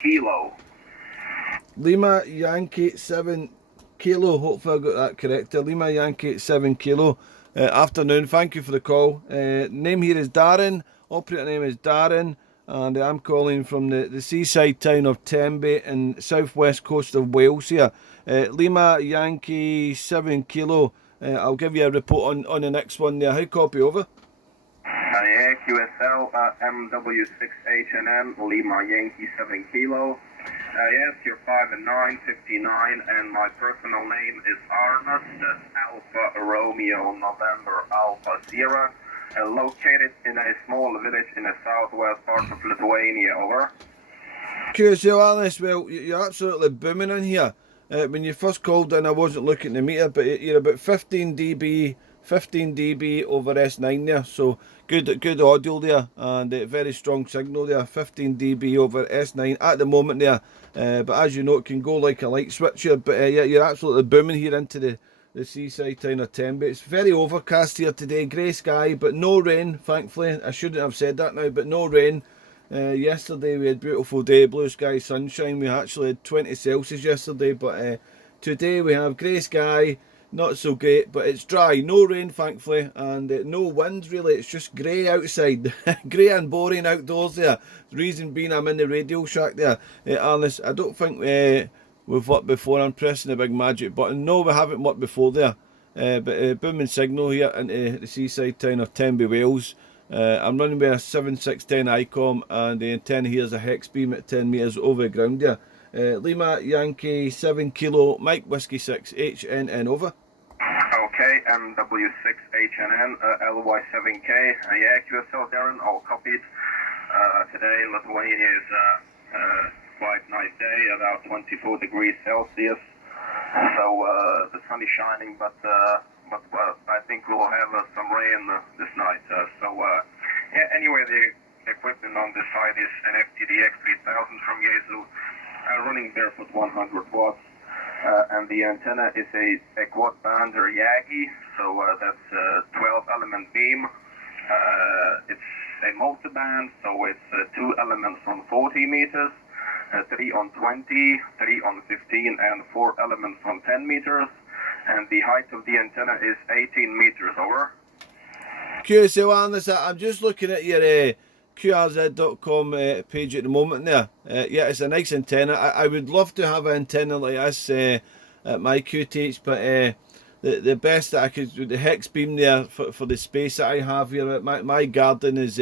Kilo. Lima Yankee 7 Kilo. Hopefully I got that correct. Lima Yankee 7 Kilo. Afternoon. Thank you for the call. Name here is Darren. Operator name is Darren. And I'm calling from the seaside town of Tenby in southwest coast of Wales here. Lima Yankee 7 Kilo. I'll give you a report on the next one there. How copy over? Yeah, QSL MW6HNN Lima Yankee 7 Kilo. Yes, you're 5 and 9, 59, and my personal name is Arnas. That's Alpha Romeo November Alpha Sierra. Located in a small village in the southwest part of Lithuania. Over. QSL Arnas, well, you're absolutely booming in here. When you first called in, I wasn't looking at the meter, but you're about 15 dB over S9 there, so good audio there, and very strong signal there, 15 dB over S9 at the moment there, but as you know, it can go like a light switch here, but yeah, you're absolutely booming here into the seaside town of Tenby. It's very overcast here today, grey sky, but no rain, thankfully. I shouldn't have said that now, but no rain. Yesterday we had beautiful day, blue sky, sunshine. We actually had 20 Celsius yesterday, but today we have grey sky, not so great, but it's dry, no rain thankfully, and no wind really. It's just grey outside, grey and boring outdoors there. The reason being I'm in the radio shack there. Honest, I don't think we've worked before. I'm pressing the big magic button. No, we haven't worked before there. But booming signal here into the seaside town of Tenby, Wales. I'm running with a 7610 ICOM, and the antenna here is a hex beam at 10 metres over the ground there. Lima Yankee 7 Kilo Mike Whiskey 6 HNN over. Okay, MW6HNN LY7K. Yeah, QSL Darren, all copied. Today Lithuania is quite nice day, about 24 degrees Celsius. So the sun is shining, but I think we'll have some rain this night. Yeah, anyway, the equipment on this side is an FTDX 3000 from Yaesu, running barefoot 100 watts, and the antenna is a quad bander Yagi, so that's a 12-element beam. It's a multi-band, so it's 2 elements from 40 meters, 3 on 20, 3 on 15, and 4 elements from 10 meters. And the height of the antenna is 18 meters, over. QSL Arnas, I'm just looking at your QRZ.com page at the moment there. Yeah, it's a nice antenna. I would love to have an antenna like this at my QTH, but the best that I could, the hex beam there for the space that I have here, my garden is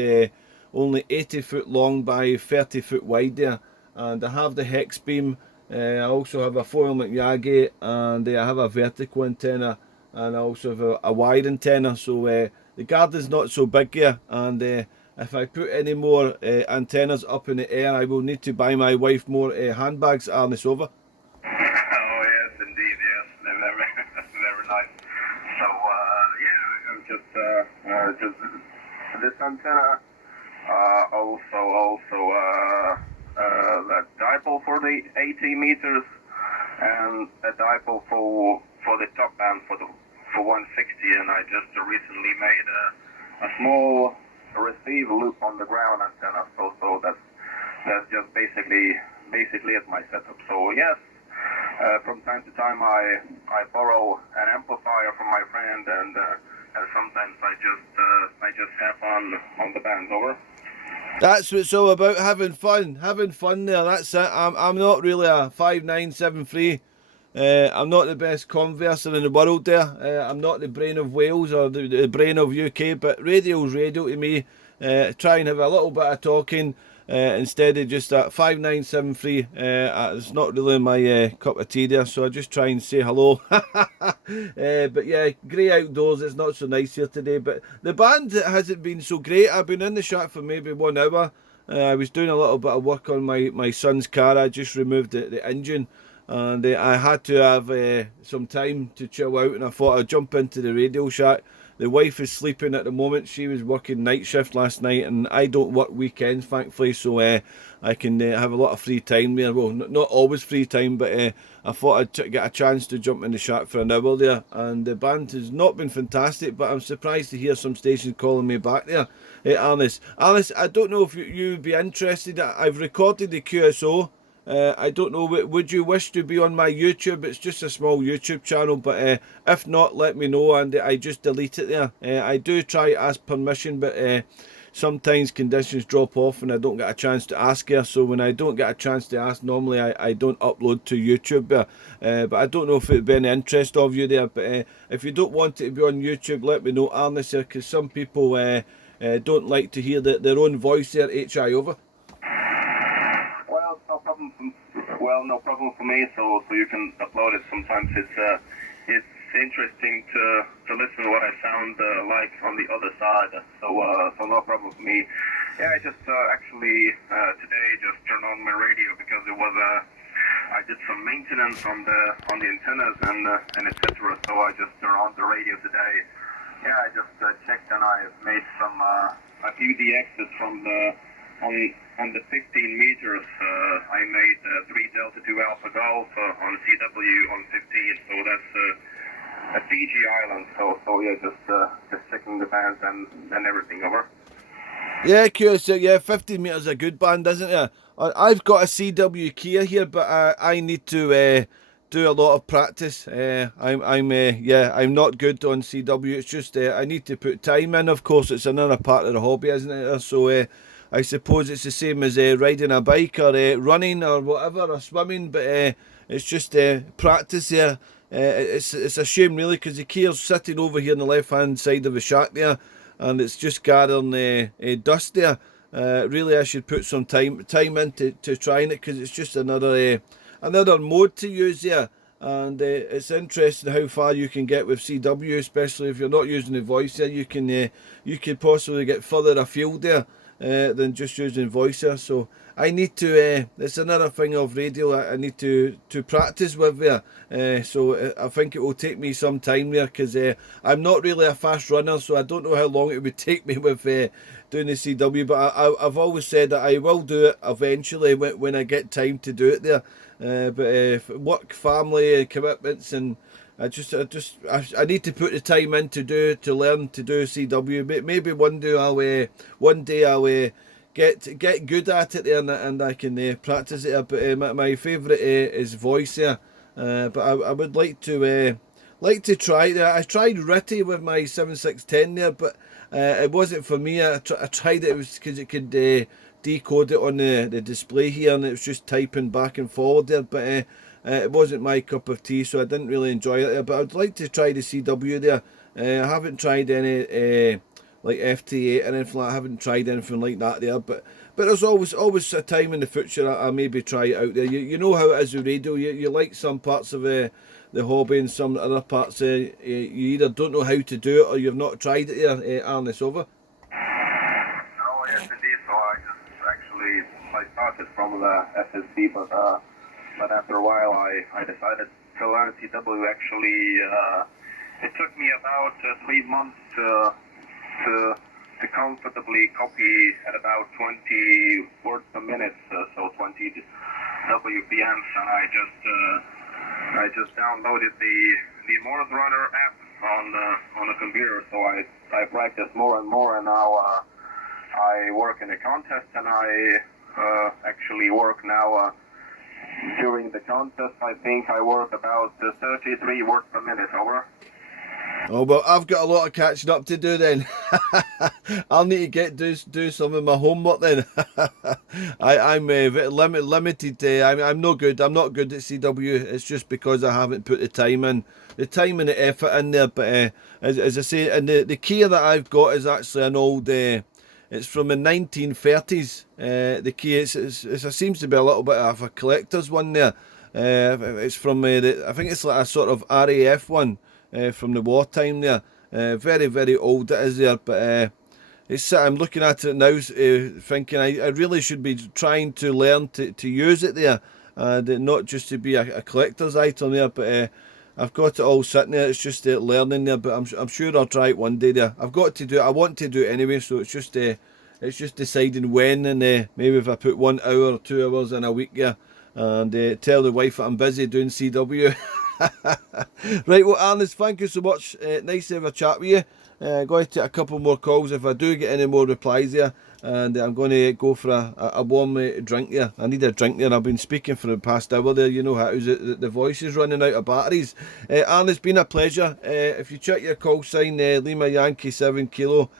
only 80 foot long by 30 foot wide there, and I have the hex beam. I also have a 4-element Yagi, and I have a vertical antenna, and I also have a wide antenna, so the garden's not so big here, and if I put any more antennas up in the air, I will need to buy my wife more handbags. Arnas, over. Oh yes, indeed, yes, very nice. So yeah, just this antenna, also a dipole for the 80 meters, and a dipole for the top band for 160, and I just recently made a small receive loop on the ground antenna, so that's just basically at my setup. So yes, from time to time I borrow an amplifier from my friend, and sometimes I just have on the band, over. That's what it's all about, having fun there. That's it. I'm not really a 5973. I'm not the best converser in the world there. I'm not the brain of Wales or the brain of UK, but radio's radio to me. Try and have a little bit of talking instead of just that 5973. It's not really my cup of tea there, so I just try and say hello. But yeah, grey outdoors, it's not so nice here today, but the band hasn't been so great. I've been in the shop for maybe 1 hour. I was doing a little bit of work on my son's car. I just removed the engine, and I had to have some time to chill out, and I thought I'd jump into the radio shack. The wife is sleeping at the moment. She was working night shift last night, and I don't work weekends, thankfully, so I can have a lot of free time there. Well, not always free time, but I thought I'd get a chance to jump in the shack for an hour there, and the band has not been fantastic, but I'm surprised to hear some stations calling me back there. Arnas, I don't know if you would be interested. I've recorded the QSO, I don't know, would you wish to be on my YouTube? It's just a small YouTube channel, but if not, let me know and I just delete it there. I do try to ask permission, but sometimes conditions drop off and I don't get a chance to ask her. So when I don't get a chance to ask, normally I don't upload to YouTube. But I don't know if it'd be any interest of you there. But if you don't want it to be on YouTube, let me know, Arne, sir, because some people don't like to hear their own voice there. HI over. Well, no problem. No problem for me. So you can upload it. Sometimes it's interesting to listen to what I sound like on the other side. So no problem for me. Yeah, I just actually today just turned on my radio because it was I did some maintenance on the antennas and etc. So I just turned on the radio today. Yeah, I just checked and I made some a few DXs from the on the 15 meters. I made 3 Delta 2 Alpha Golf on CW on 15. So that's a Fiji island. So yeah, just checking the bands and everything. Over. Yeah, curious. Yeah, 15 meters a good band, isn't it? I've got a CW Kia here, but I need to do a lot of practice. I'm not good on CW. It's just I need to put time in. Of course, it's another part of the hobby, isn't it? So I suppose it's the same as riding a bike or running or whatever or swimming, but it's just practice there. It's a shame really because the Kia's sitting over here on the left hand side of the shack there, and it's just gathering dust there. Really, I should put some time into trying it because it's just another mode to use there, and it's interesting how far you can get with CW, especially if you're not using the voice there. You can possibly get further afield there than just using voice there. So I need to. It's another thing of radio. I need to practice with there. So I think it will take me some time there because I'm not really a fast runner. So I don't know how long it would take me with doing the CW. But I've always said that I will do it eventually when I get time to do it there. But work, family, commitments, and I need to put the time in to learn to do CW. Maybe one day I'll get good at it there, and I can practice it. But my favourite is voice there. But I would like to try there. I tried Ritty with my 7610 there, but it wasn't for me. I tried it. It was because it could decode it on the display here, and it was just typing back and forward there. But it wasn't my cup of tea, so I didn't really enjoy it there. But I'd like to try the CW there. I haven't tried any like FT8 or anything like that. I haven't tried anything like that there. But there's always a time in the future I'll maybe try it out there. You know how it is with radio. You like some parts of the hobby and some other parts you either don't know how to do it or you've not tried it there. Arne, it's over. No, yes indeed. So I started from the SSD, but after a while I decided to learn CW. Actually, it took me about 3 months to comfortably copy at about 20 words per minute, so 20 WPMs, and I just downloaded the Morse Runner app on a computer. So I practiced more and more, and now I work in a contest, and I actually work now during the contest. I think I work about 33 words per minute. Over. Oh, well, I've got a lot of catching up to do then. I'll need to do some of my homework then. I'm limited. I'm no good. I'm not good at CW. It's just because I haven't put the time and the effort in there. But as I say, and the Kia that I've got is actually an old. It's from the 1930s. The Kia. It seems to be a little bit of a collector's one there. It's from I think it's like a sort of RAF one. From the wartime there. Very, very old it is there, but I'm looking at it now thinking I really should be trying to learn to use it there, and not just to be a collector's item there, but I've got it all sitting there. It's just learning there, but I'm sure I'll try it one day there. I've got to do it. I want to do it anyway, so it's just deciding when, and maybe if I put 1 hour or 2 hours in a week there, and tell the wife that I'm busy doing CW. Right, well, Ernest, thank you so much. Nice to have a chat with you. Going to take a couple more calls if I do get any more replies there. And I'm going to go for a warm drink there. I need a drink there. I've been speaking for the past hour there. You know how the voice is running out of batteries. Ernest, been a pleasure. If you check your call sign, Lima Yankee 7 Kilo.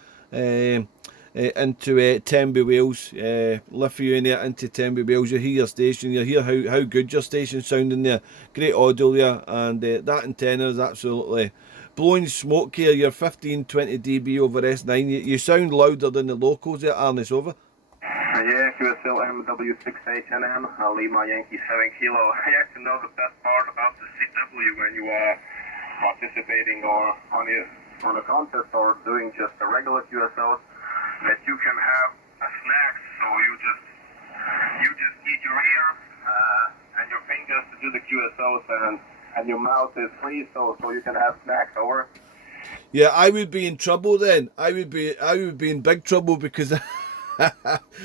Into Tenby, Wales, Lithuania into Tenby, Wales. You hear your station, you hear how good your station's sounding there. Great audio there, and that antenna is absolutely blowing smoke here. You're 15-20 dB over S9. You sound louder than the locals there, Ernest, over. Yeah, QSL MW6HNN, Lima Yankee 7 Kilo. I actually know the best part about the CW when you are participating or on a contest or doing just a regular QSL, that you can have a snack, so you just eat your ear and your fingers to do the QSOs, and your mouth is free, so you can have snacks over. Yeah, I would be in trouble then. I would be in big trouble because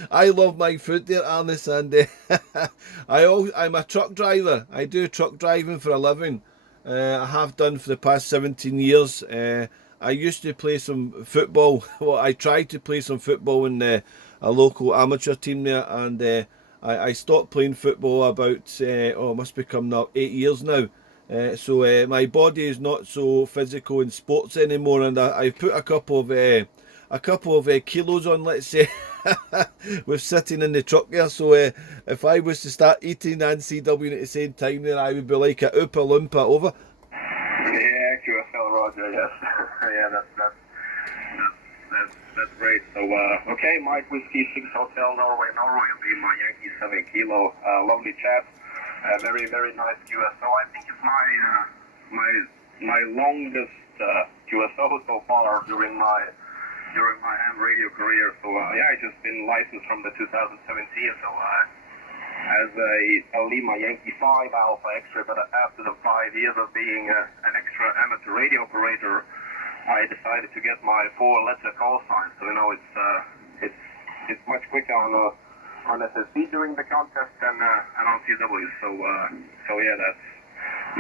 I love my food there, Ernest, and I'm a truck driver. I do truck driving for a living. I have done for the past 17 years. I used to play some football. Well, I tried to play some football in a local amateur team there, and I stopped playing football about, it must become now 8 years now. So my body is not so physical in sports anymore, and I put a couple of kilos on, let's say, with sitting in the truck there. So if I was to start eating and CW at the same time, then I would be like a Oompa Loompa over. Yeah, QSL Roger, yes. Yeah, that's great. So, okay, Mike Whiskey 6 Hotel Norway, will be my Yankee 7 Kilo. Lovely chat. Very, very nice QSO. I think it's my longest QSO so far during my ham radio career. So I just been licensed from the 2017. So as a Lima Yankee 5 Alpha X-ray, but after the 5 years of being an extra amateur radio operator, I decided to get my 4-letter call sign. So it's much quicker on SSB during the contest and on CW. So yeah,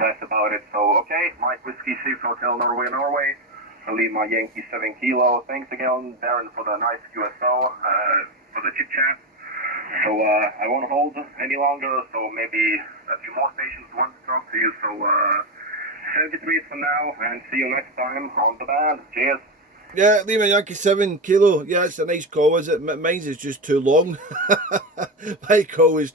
that's about it. So okay, Mike Whiskey 6 Hotel Norway, Lima Yankee 7 Kilo. Thanks again, Darren, for the nice QSO, for the chit chat. So I won't hold any longer. So maybe a few more stations want to talk to you. So 73 for now, and see you next time on the band. Cheers. Yeah, Lima Yankee 7 Kilo. Yeah, it's a nice call, is it? Mine's is just too long. My call is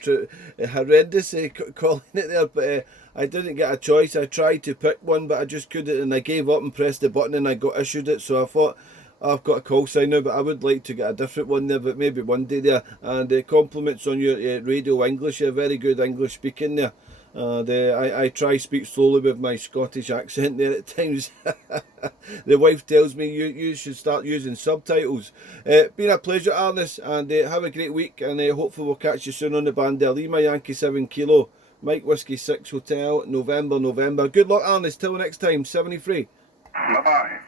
horrendous, calling it there, but I didn't get a choice. I tried to pick one, but I just couldn't, and I gave up and pressed the button, and I got issued it. So I thought, I've got a call sign now, but I would like to get a different one there, but maybe one day there. And compliments on your radio English. You're very good English speaking there. And I try speak slowly with my Scottish accent there at times. The wife tells me you should start using subtitles. Been a pleasure, Ernest, and have a great week, and hopefully we'll catch you soon on the band there. Lima Yankee 7 Kilo, Mike Whiskey 6 Hotel, November. Good luck, Ernest. Till next time, 73. Bye-bye.